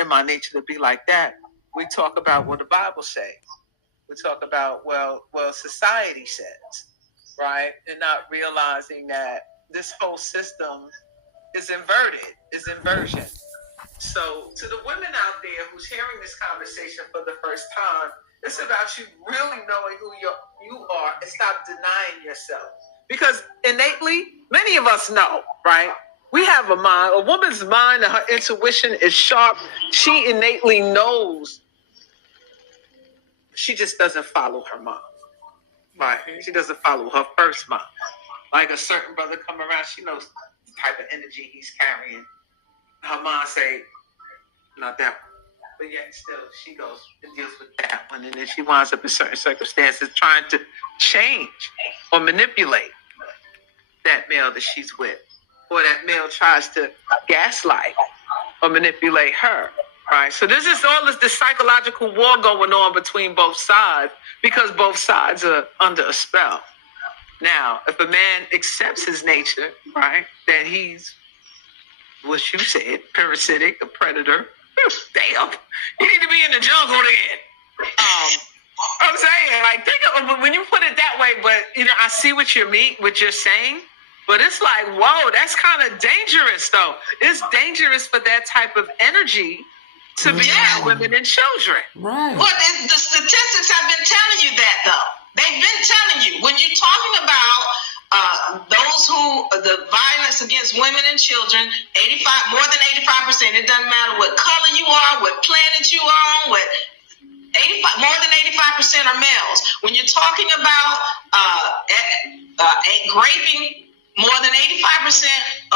in my nature to be like that. We talk about what the Bible says. We talk about, well, society says, right? And not realizing that this whole system is inverted, is inversion. So to the women out there who's hearing this conversation for the first time, it's about you really knowing who you are and stop denying yourself. Because innately, many of us know, right? We have a mind. A woman's mind and her intuition is sharp. She innately knows. She just doesn't follow her mom. Right? She doesn't follow her first mom. Like a certain brother come around, she knows the type of energy he's carrying. Her mom say, not that one. But yet still, she goes and deals with that one. And then she winds up in certain circumstances trying to change or manipulate that male that she's with. Or that male tries to gaslight or manipulate her. Right? So this is all this psychological war going on between both sides because both sides are under a spell. Now, if a man accepts his nature, right, that he's, what you said, parasitic, a predator, damn, you need to be in the jungle then. I'm saying, like, think of when you put it that way, but you know, I see what you're saying, but it's like, whoa, that's kind of dangerous, though. It's dangerous for that type of energy to be around women and children. Right. Well, the statistics have been telling you that, though. They've been telling you when you're talking about the violence against women and children, more than 85%. It doesn't matter what color you are, what planet you are on, more than 85% are males. When you're talking about raping, more than 85%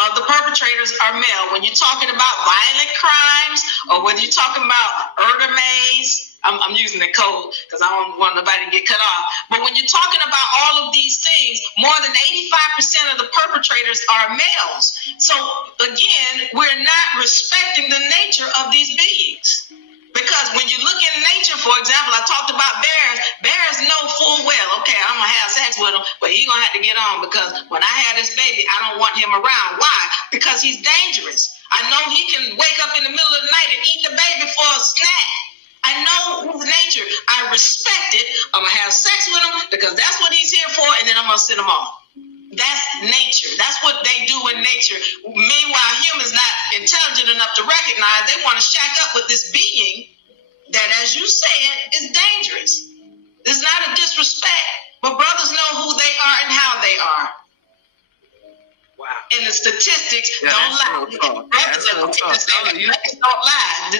of the perpetrators are male. When you're talking about violent crimes, or whether you're talking about murder maze, I'm using the code because I don't want nobody to get cut off. But when you're talking about all of these things, more than 85% of the perpetrators are males. So again, we're not respecting the nature of these beings. Because when you look in nature, for example, I talked about bears. Bears know full well, okay, I'm going to have sex with him, but he's going to have to get on because when I have this baby, I don't want him around. Why? Because he's dangerous. I know he can wake up in the middle of the night and eat the baby for a snack. I know his nature. I respect it. I'm going to have sex with him because that's what he's here for, and then I'm going to send him off. That's nature. That's what they do in nature. Meanwhile, humans not intelligent enough to recognize they want to shack up with this being that, as you said, is dangerous. It's not a disrespect, but brothers know who they are and how they are. Wow. And the statistics don't lie. Brothers don't lie.